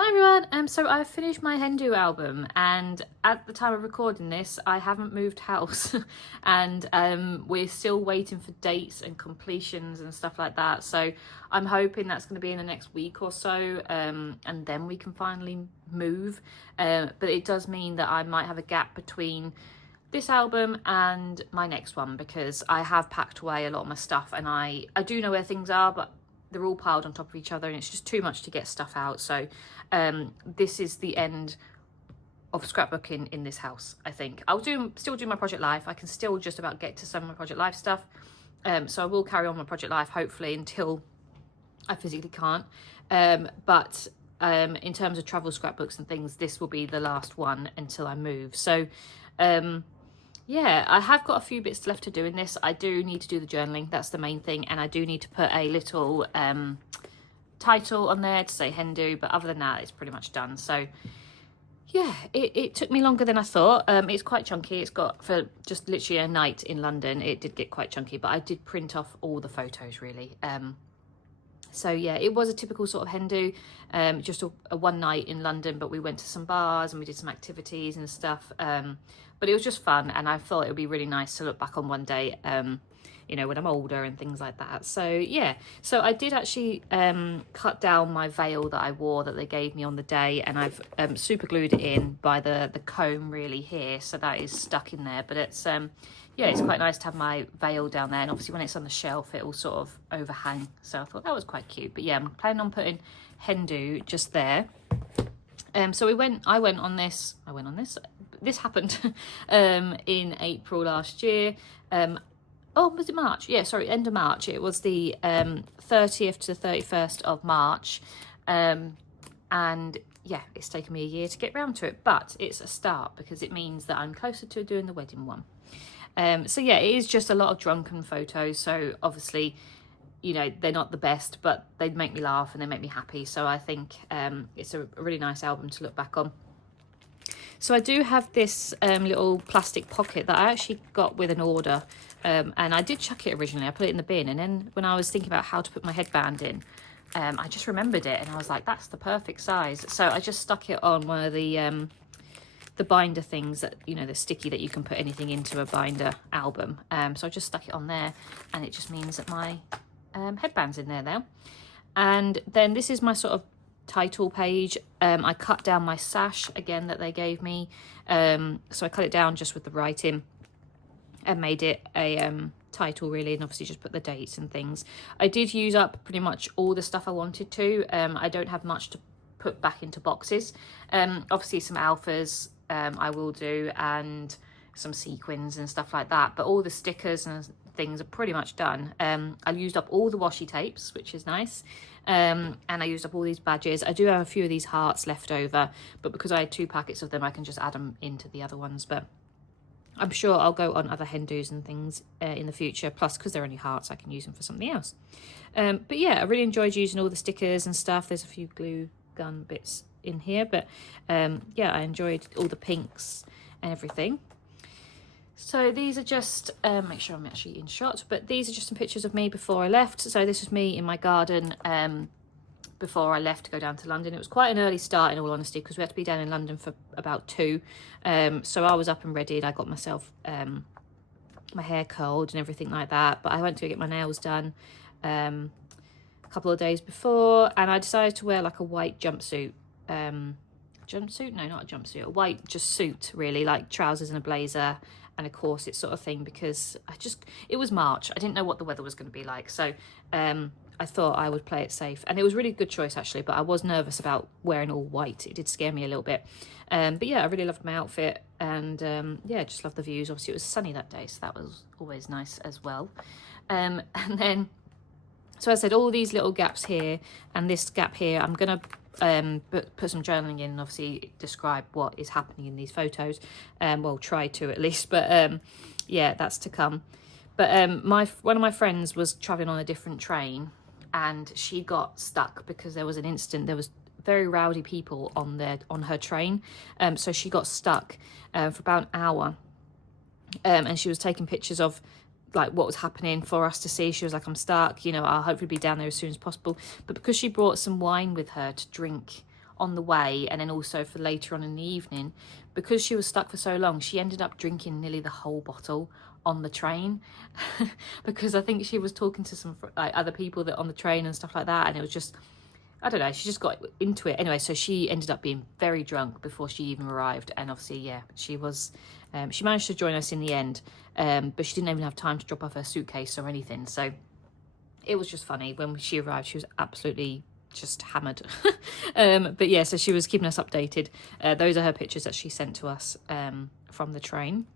Hi everyone, so I finished my Hindu album, and at the time of recording this I haven't moved house and we're still waiting for dates and completions and stuff like that, so I'm hoping that's going to be in the next week or so, and then we can finally move, but it does mean that I might have a gap between this album and my next one, because I have packed away a lot of my stuff and I do know where things are, but they're all piled on top of each other and it's just too much to get stuff out. So this is the end of scrapbooking in this house. I think I'll still do my Project Life. I can still just about get to some of my Project Life stuff, so I will carry on my Project Life hopefully until I physically can't, but in terms of travel scrapbooks and things, this will be the last one until I move. So yeah, I have got a few bits left to do in this. I do need to do the journaling, that's the main thing, and I do need to put a little title on there to say Hindu, but other than that it's pretty much done. So yeah, it took me longer than I thought. It's quite chunky. It's got, for just literally a night in London, it did get quite chunky, but I did print off all the photos really. So yeah, it was a typical sort of Hindu, just a one night in London, but we went to some bars and we did some activities and stuff. But it was just fun, and I thought it would be really nice to look back on one day, you know, when I'm older and things like that. So yeah, so I did actually cut down my veil that I wore that they gave me on the day, and I've super glued it in by the comb really here, so that is stuck in there. But it's yeah, it's quite nice to have my veil down there, and obviously when it's on the shelf it will sort of overhang, so I thought that was quite cute. But yeah, I'm planning on putting Hindu just there. So I went on this, this happened in April last year. Oh, was it March? Yeah, sorry, end of March. It was the 30th to the 31st of March. And yeah, it's taken me a year to get round to it, but it's a start because it means that I'm closer to doing the wedding one. So yeah, it is just a lot of drunken photos. So obviously, you know, they're not the best, but they make me laugh and they make me happy. So I think it's a really nice album to look back on. So I do have this little plastic pocket that I actually got with an order, and I did chuck it originally. I put it in the bin, and then when I was thinking about how to put my headband in, I just remembered it, and I was like, that's the perfect size. So I just stuck it on one of the binder things that, you know, the sticky that you can put anything into a binder album. So I just stuck it on there, and it just means that my headband's in there now. And then this is my sort of title page. I cut down my sash again that they gave me, so I cut it down just with the writing and made it a title really, and obviously just put the dates and things. I did use up pretty much all the stuff I wanted to. I don't have much to put back into boxes. Obviously some alphas I will do, and some sequins and stuff like that, but all the stickers and things are pretty much done. I used up all the washi tapes, which is nice, and I used up all these badges. I do have a few of these hearts left over, but because I had 2 packets of them, I can just add them into the other ones. But I'm sure I'll go on other Hindus and things in the future, plus because they're only hearts I can use them for something else. But yeah, I really enjoyed using all the stickers and stuff. There's a few glue gun bits in here, but yeah, I enjoyed all the pinks and everything. So these are just, make sure I'm actually in shot, but these are just some pictures of me before I left. So this was me in my garden before I left to go down to London. It was quite an early start, in all honesty, because we had to be down in London for about 2. So I was up and ready. I got myself my hair curled and everything like that. But I went to go get my nails done a couple of days before, and I decided to wear like a white jumpsuit. Jumpsuit? No, not a jumpsuit. A white just suit, really, like trousers and a blazer and a corset sort of thing, because it was March. I didn't know what the weather was going to be like, so I thought I would play it safe, and it was a really good choice actually, but I was nervous about wearing all white. It did scare me a little bit, but yeah, I really loved my outfit, and yeah, just loved the views. Obviously it was sunny that day, so that was always nice as well. And then, so I said all these little gaps here and this gap here, I'm gonna put some journaling in and obviously describe what is happening in these photos. Well, try to at least, but yeah, that's to come. But one of my friends was traveling on a different train, and she got stuck because there was an incident. There was very rowdy people on her train, so she got stuck for about an hour, and she was taking pictures of like what was happening for us to see. She was like, I'm stuck, you know, I'll hopefully be down there as soon as possible. But because she brought some wine with her to drink on the way, and then also for later on in the evening. Because she was stuck for so long, she ended up drinking nearly the whole bottle on the train because I think she was talking to some like other people that on the train and stuff like that, and it was just, I don't know, she just got into it anyway. So she ended up being very drunk before she even arrived, and obviously, yeah, she was she managed to join us in the end, but she didn't even have time to drop off her suitcase or anything. So it was just funny. When she arrived, she was absolutely just hammered. But yeah, so she was keeping us updated. Those are her pictures that she sent to us from the train.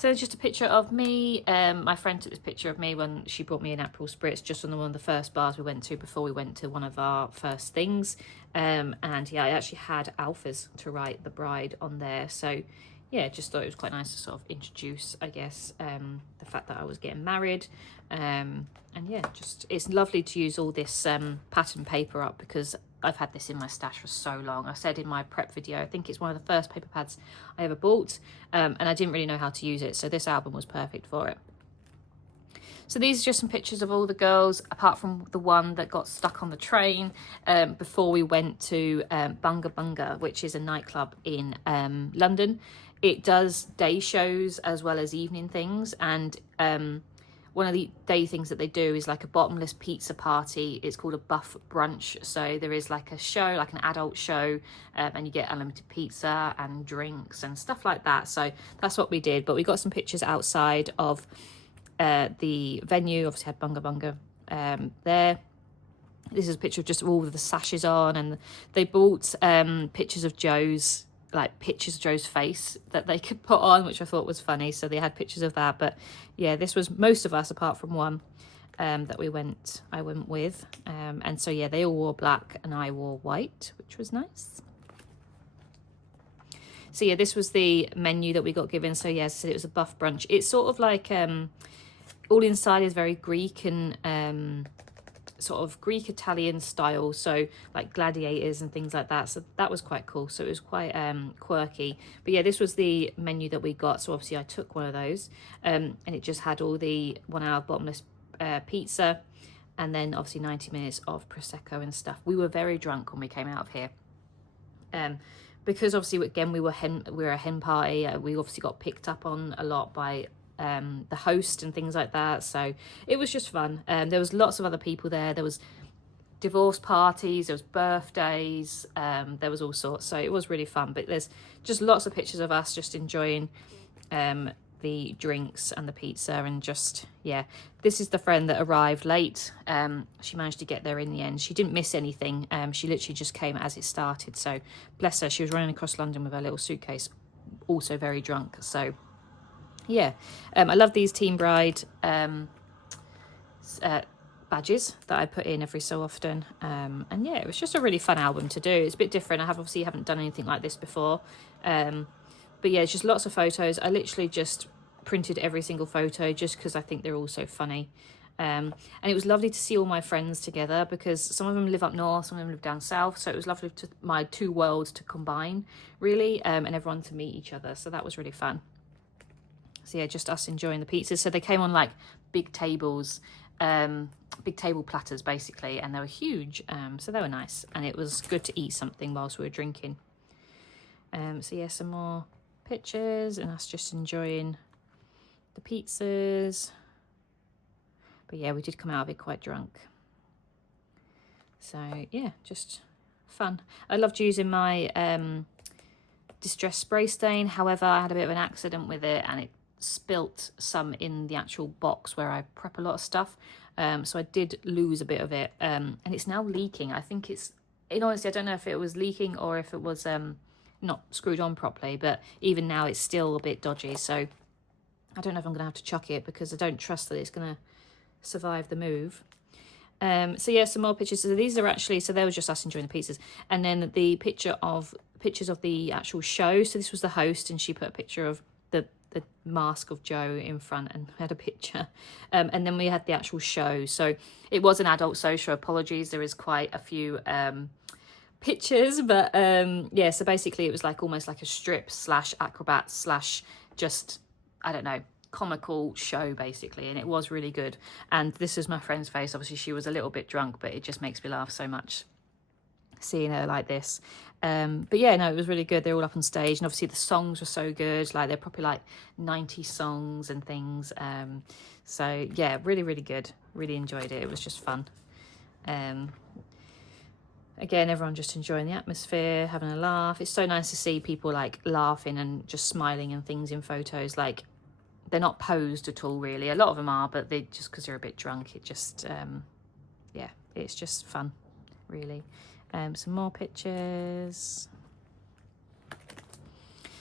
So just a picture of me. My friend took this picture of me when she brought me an Aperol Spritz just on one of the first bars we went to before we went to one of our first things. And yeah, I actually had Alphas to write the bride on there. So yeah, just thought it was quite nice to sort of introduce, I guess, the fact that I was getting married. And yeah, just it's lovely to use all this pattern paper up because I've had this in my stash for so long. I said in my prep video, I think it's one of the first paper pads I ever bought, and I didn't really know how to use it, so this album was perfect for it. So these are just some pictures of all the girls, apart from the one that got stuck on the train before we went to Bunga Bunga, which is a nightclub in London. It does day shows as well as evening things, and one of the day things that they do is like a bottomless pizza party. It's called a buff brunch. So there is like a show, like an adult show, and you get unlimited pizza and drinks and stuff like that. So that's what we did. But we got some pictures outside of the venue. Obviously had Bunga Bunga there. This is a picture of just all of the sashes on, and they bought pictures of Joe's face that they could put on, which I thought was funny. So they had pictures of that. But yeah, this was most of us apart from one that I went with. And so yeah, they all wore black and I wore white, which was nice. So yeah, this was the menu that we got given. So yeah, as I said, it was a buff brunch. It's sort of like all inside is very Greek and sort of Greek Italian style, so like gladiators and things like that. So that was quite cool. So it was quite quirky. But yeah, this was the menu that we got. So obviously I took one of those, and it just had all the 1 hour bottomless pizza, and then obviously 90 minutes of prosecco and stuff. We were very drunk when we came out of here, because obviously again we were a hen party. We obviously got picked up on a lot by the host and things like that, so it was just fun. There was lots of other people there. There was divorce parties, there was birthdays, there was all sorts, so it was really fun. But there's just lots of pictures of us just enjoying the drinks and the pizza, and just, yeah, this is the friend that arrived late. She managed to get there in the end. She didn't miss anything. She literally just came as it started, so bless her. She was running across London with her little suitcase, also very drunk. So yeah, I love these Team Bride badges that I put in every so often. And yeah, it was just a really fun album to do. It's a bit different. I haven't done anything like this before. But yeah, it's just lots of photos. I literally just printed every single photo just because I think they're all so funny. And it was lovely to see all my friends together, because some of them live up north, some of them live down south. So it was lovely to my two worlds to combine, really, and everyone to meet each other. So that was really fun. So yeah, just us enjoying the pizzas. So they came on like big tables, big table platters basically, and they were huge. So they were nice, and it was good to eat something whilst we were drinking. So yeah, some more pictures and us just enjoying the pizzas. But yeah, we did come out of it quite drunk. So yeah, just fun. I loved using my distress spray stain. However, I had a bit of an accident with it, and it spilt some in the actual box where I prep a lot of stuff, so I did lose a bit of it, and it's now leaking. I think it's, in honesty, I don't know if it was leaking or if it was not screwed on properly, but even now it's still a bit dodgy, so I don't know if I'm gonna have to chuck it, because I don't trust that it's gonna survive the move. So yeah, some more pictures. So these are actually, so they were just us enjoying the pizzas, and then the pictures of the actual show. So this was the host, and she put a picture of the mask of Joe in front and had a picture, and then we had the actual show. So it was an adult social. Apologies, there is quite a few pictures, but yeah, so basically it was like almost like a strip / acrobat / just, I don't know, comical show basically, and it was really good. And this is my friend's face. Obviously she was a little bit drunk, but it just makes me laugh so much. seeing her like this. But yeah, no, it was really good. They're all up on stage, and obviously the songs were so good. Like they're probably like 90 songs and things. So yeah, really, really good. Really enjoyed it. It was just fun. Again, everyone just enjoying the atmosphere, having a laugh. It's so nice to see people like laughing and just smiling and things in photos. Like they're not posed at all, really. A lot of them are, but they just, because they're a bit drunk, it just yeah, it's just fun, really. Some more pictures.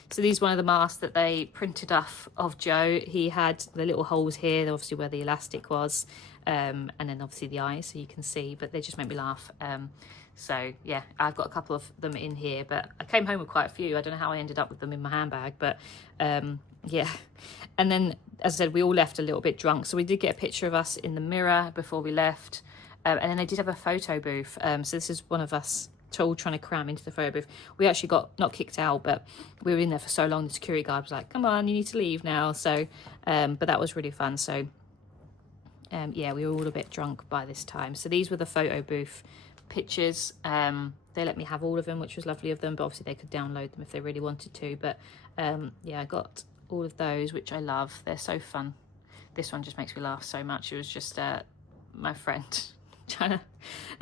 So these are one of the masks that they printed off of Joe. He had the little holes here, obviously where the elastic was, and then obviously the eyes, so you can see, but they just make me laugh. So yeah, I've got a couple of them in here, but I came home with quite a few. I don't know how I ended up with them in my handbag, but yeah. And then, as I said, we all left a little bit drunk, so we did get a picture of us in the mirror before we left. And then they did have a photo booth. So this is one of us all trying to cram into the photo booth. We actually got not kicked out, but we were in there for so long, the security guard was like, come on, you need to leave now. So but that was really fun. So yeah, we were all a bit drunk by this time. So these were the photo booth pictures. They let me have all of them, which was lovely of them, but obviously they could download them if they really wanted to. But yeah, I got all of those, which I love. They're so fun. This one just makes me laugh so much. It was just my friend trying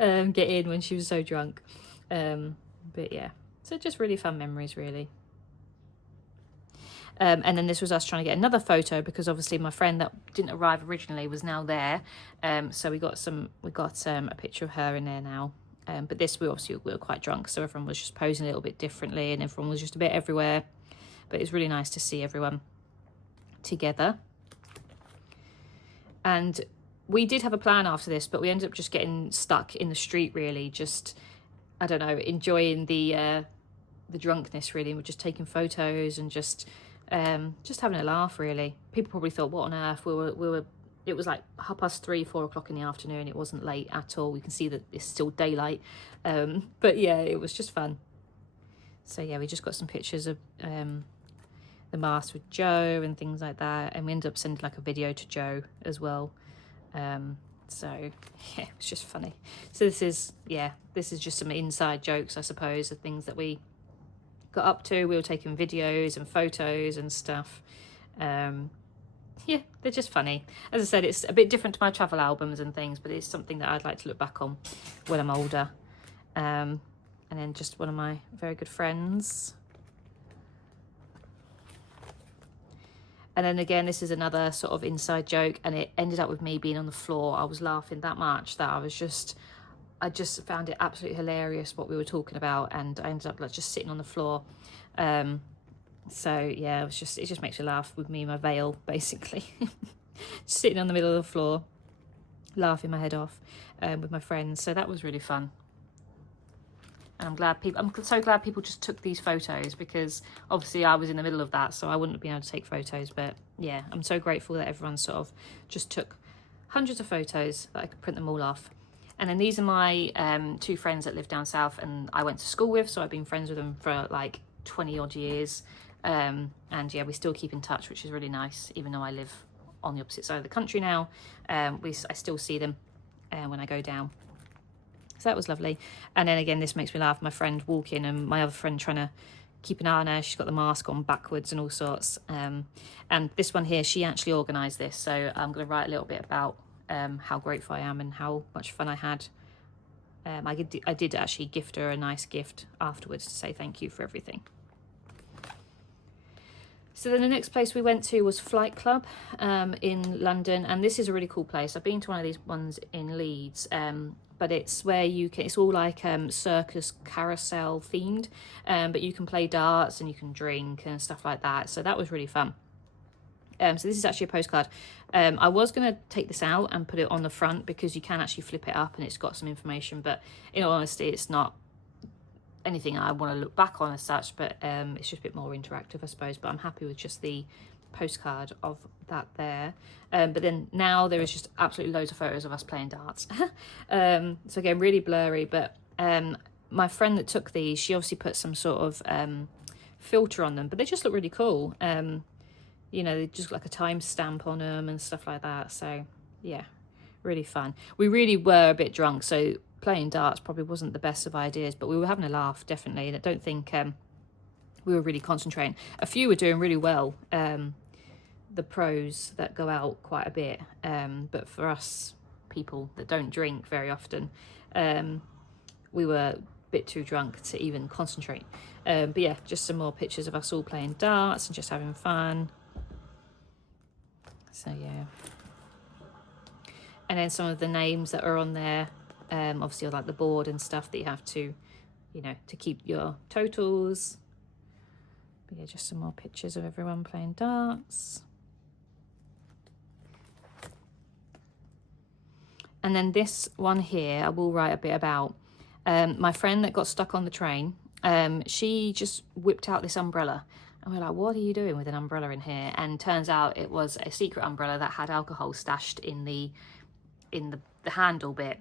to get in when she was so drunk. But yeah, so just really fun memories, really. And then this was us trying to get another photo, because obviously my friend that didn't arrive originally was now there. So we got a picture of her in there now. But this, we were quite drunk, so everyone was just posing a little bit differently, and everyone was just a bit everywhere. But it's really nice to see everyone together. And we did have a plan after this, but we ended up just getting stuck in the street, really, just, I don't know, enjoying the drunkenness, really. We're just taking photos and just having a laugh, really. People probably thought, what on earth? It was like 3:30, 4 o'clock in the afternoon. It wasn't late at all. We can see that it's still daylight. But yeah, it was just fun. So yeah, we just got some pictures of the mask with Joe and things like that, and we ended up sending like a video to Joe as well. So yeah, it was just funny. So this is just some inside jokes, I suppose, of things that we got up to. We were taking videos and photos and stuff. Yeah, they're just funny. As I said, it's a bit different to my travel albums and things, but it's something that I'd like to look back on when I'm older. And then just one of my very good friends. And then again, this is another sort of inside joke, and it ended up with me being on the floor. I was laughing that much that I just found it absolutely hilarious what we were talking about, and I ended up like just sitting on the floor. So yeah, it just makes me laugh with me and my veil, basically. Sitting on the middle of the floor, laughing my head off with my friends. So that was really fun. And I'm so glad people just took these photos, because obviously I was in the middle of that, so I wouldn't have been able to take photos. But yeah, I'm so grateful that everyone sort of just took hundreds of photos that I could print them all off. And then these are my two friends that live down south and I went to school with, so I've been friends with them for like 20 odd years. And yeah, we still keep in touch, which is really nice, even though I live on the opposite side of the country now. I still see them when I go down. So that was lovely. And then again, this makes me laugh. My friend walking and my other friend trying to keep an eye on her. She's got the mask on backwards and all sorts. And this one here, she actually organised this. So I'm going to write a little bit about how grateful I am and how much fun I had. I did actually gift her a nice gift afterwards to say thank you for everything. So then the next place we went to was Flight Club in London. And this is a really cool place. I've been to one of these ones in Leeds. But it's where it's all like circus carousel themed, but you can play darts and you can drink and stuff like that. So that was really fun. So this is actually a postcard. I was going to take this out and put it on the front, because you can actually flip it up and it's got some information, but in all honesty, it's not anything I want to look back on as such, but it's just a bit more interactive, I suppose. But I'm happy with just the postcard of that there. But then now there is just absolutely loads of photos of us playing darts. So again, really blurry, but my friend that took these, she obviously put some sort of filter on them, but they just look really cool. You know, they just like a timestamp on them and stuff like that. So yeah, really fun. We really were a bit drunk, so playing darts probably wasn't the best of ideas, but we were having a laugh, definitely. And I don't think we were really concentrating. A few were doing really well, the pros that go out quite a bit, but for us people that don't drink very often, we were a bit too drunk to even concentrate. But yeah, just some more pictures of us all playing darts and just having fun. So yeah, and then some of the names that are on there, obviously like the board and stuff that you have to, you know, to keep your totals. But yeah, just some more pictures of everyone playing darts. And then this one here, I will write a bit about. My friend that got stuck on the train, she just whipped out this umbrella. And we're like, what are you doing with an umbrella in here? And turns out it was a secret umbrella that had alcohol stashed in the handle bit.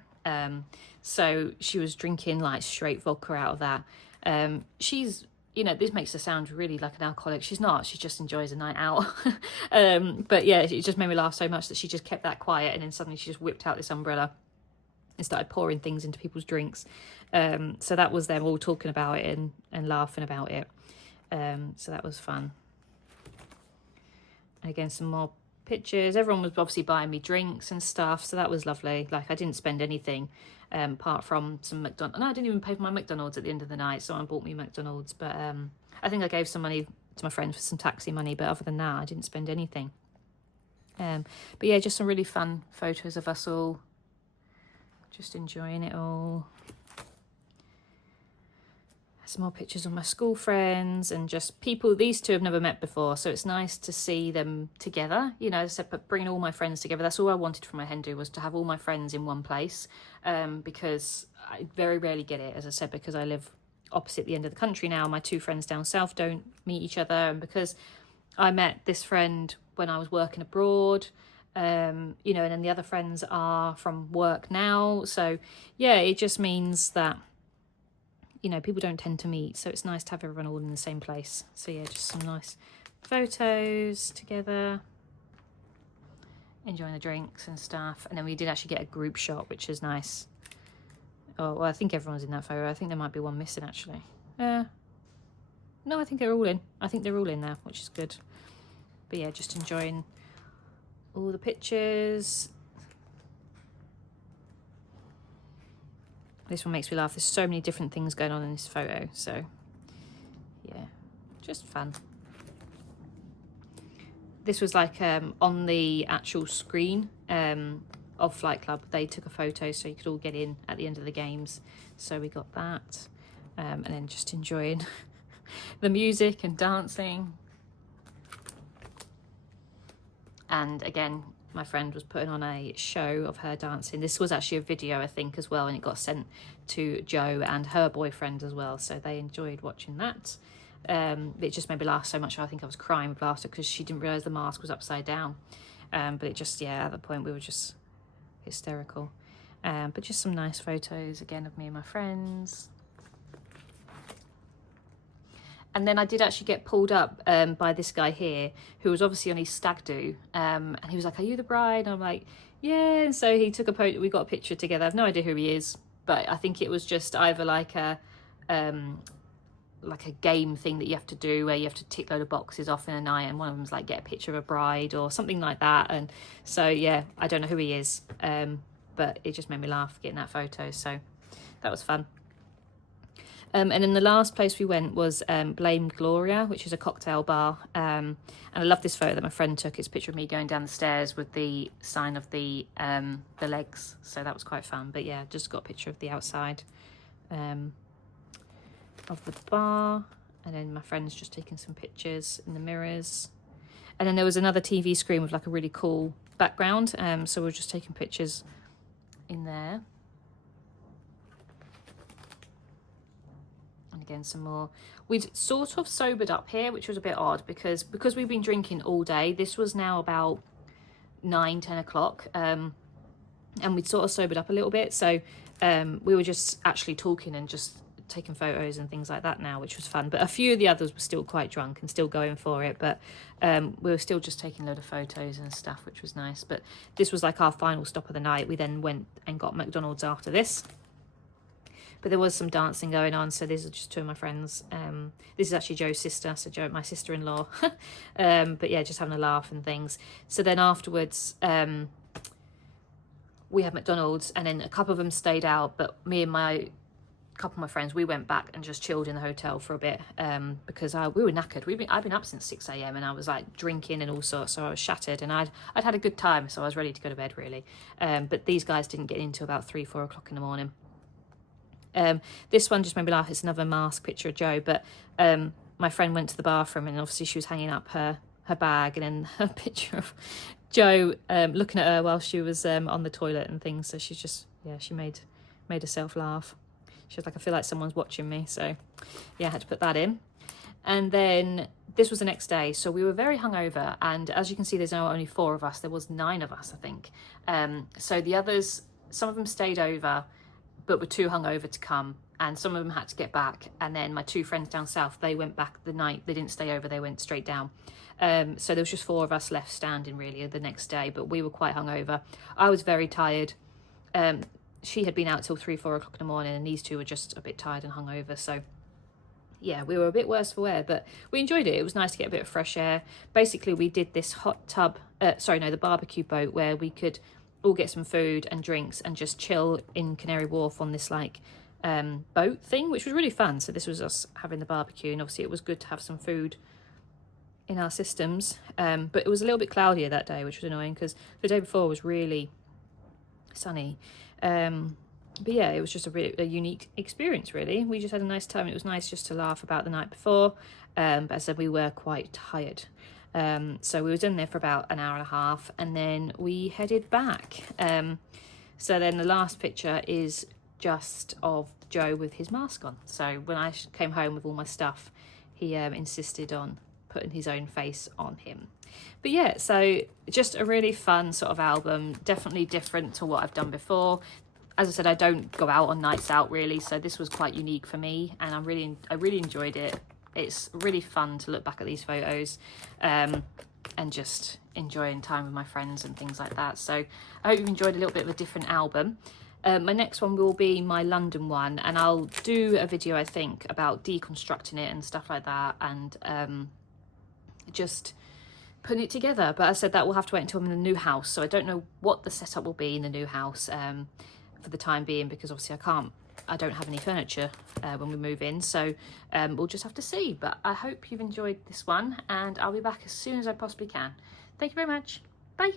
So she was drinking like straight vodka out of that. She's, you know, this makes her sound really like an alcoholic. She's not. She just enjoys a night out. But yeah, it just made me laugh so much that she just kept that quiet, and then suddenly she just whipped out this umbrella and started pouring things into people's drinks. So that was them all talking about it and laughing about it. So that was fun. And again, some more pictures. Everyone was obviously buying me drinks and stuff, so that was lovely. Like, I didn't spend anything apart from some McDonald's. No, I didn't even pay for my McDonald's at the end of the night. Someone bought me McDonald's, but I think I gave some money to my friend for some taxi money, but other than that I didn't spend anything. But yeah, just some really fun photos of us all just enjoying it all. Some more pictures of my school friends and just people. These two have never met before, so it's nice to see them together. You know, so bringing all my friends together. That's all I wanted from my hen do, was to have all my friends in one place, because I very rarely get it, as I said, because I live opposite the end of the country now. My two friends down south don't meet each other, and because I met this friend when I was working abroad, you know, and then the other friends are from work now. So yeah, it just means that, you know, people don't tend to meet, so it's nice to have everyone all in the same place. So yeah, just some nice photos together, enjoying the drinks and stuff. And then we did actually get a group shot, which is nice. Oh, well, I think everyone's in that photo. I think there might be one missing, actually. No, I think they're all in. I think they're all in now, which is good. But yeah, just enjoying all the pictures. This one makes me laugh. There's so many different things going on in this photo. So yeah, just fun. This was like on the actual screen of Flight Club. They took a photo so you could all get in at the end of the games. So we got that. And then just enjoying the music and dancing. And again, my friend was putting on a show of her dancing. This was actually a video, I think, as well, and it got sent to Joe and her boyfriend as well, so they enjoyed watching that. It just made me laugh so much. I think I was crying with laughter because she didn't realise the mask was upside down. But it just, yeah, at that point we were just hysterical. But just some nice photos, again, of me and my friends. And then I did actually get pulled up by this guy here, who was obviously on his stag do. And he was like, are you the bride? And I'm like, yeah. And so he took a photo, we got a picture together. I have no idea who he is, but I think it was just either like a game thing that you have to do where you have to tick a load of boxes off in a night. And one of them's like, get a picture of a bride or something like that. And so, yeah, I don't know who he is, but it just made me laugh getting that photo. So that was fun. And then the last place we went was Blamed Gloria, which is a cocktail bar. And I love this photo that my friend took. It's a picture of me going down the stairs with the sign of the legs. So that was quite fun. But yeah, just got a picture of the outside of the bar. And then my friend's just taking some pictures in the mirrors. And then there was another TV screen with like a really cool background. So we were just taking pictures in there. And again, some more. We'd sort of sobered up here, which was a bit odd because we've been drinking all day. This was now about 9-10 o'clock, and we'd sort of sobered up a little bit. So we were just actually talking and just taking photos and things like that now, which was fun. But a few of the others were still quite drunk and still going for it. But we were still just taking a load of photos and stuff, which was nice. But this was like our final stop of the night. We then went and got McDonald's after this. but there was some dancing going on. So these are just two of my friends. This is actually Joe's sister, so Joe, my sister-in-law. But yeah, just having a laugh and things. So then afterwards, we had McDonald's, and then a couple of them stayed out, but me and my couple of my friends, we went back and just chilled in the hotel for a bit, because we were knackered. I'd been up since 6 a.m. and I was like drinking and all sorts, so I was shattered, and I'd had a good time, so I was ready to go to bed really. But these guys didn't get in until about 3-4 o'clock in the morning. This one just made me laugh. It's another mask picture of Joe, but my friend went to the bathroom, and obviously she was hanging up her bag, and then a picture of Joe looking at her while she was on the toilet and things. So she's just, yeah, she made herself laugh. She was like, I feel like someone's watching me. So yeah, I had to put that in. And then this was the next day, so we were very hungover, and as you can see, there's now only 4 of us. There was 9 of us, I think. So the others, some of them stayed over but were too hungover to come, and some of them had to get back. And then my 2 friends down south, they went back the night. They didn't stay over, they went straight down. So there was just 4 of us left standing really the next day, but we were quite hungover. I was very tired. She had been out till 3-4 o'clock in the morning, and these 2 were just a bit tired and hungover. So yeah, we were a bit worse for wear, but we enjoyed it. It was nice to get a bit of fresh air. Basically, we did this hot tub, the barbecue boat, where we could all get some food and drinks and just chill in Canary Wharf on this like boat thing, which was really fun. So this was us having the barbecue, and obviously it was good to have some food in our systems. But it was a little bit cloudier that day, which was annoying because the day before was really sunny. But yeah, it was just a unique experience really. We just had a nice time. It was nice just to laugh about the night before, but as I said, we were quite tired. So we were done there for about an hour and a half, and then we headed back. So then the last picture is just of Joe with his mask on. So when I came home with all my stuff, he insisted on putting his own face on him. But yeah, so just a really fun sort of album, definitely different to what I've done before. As I said, I don't go out on nights out really, so this was quite unique for me, and I really enjoyed it. It's really fun to look back at these photos and just enjoying time with my friends and things like that. So I hope you've enjoyed a little bit of a different album. My next one will be my London one, and I'll do a video, I think, about deconstructing it and stuff like that, and just putting it together. But as I said, that will have to wait until I'm in the new house, so I don't know what the setup will be in the new house for the time being, because obviously I don't have any furniture when we move in, so we'll just have to see. But I hope you've enjoyed this one, and I'll be back as soon as I possibly can. Thank you very much. Bye.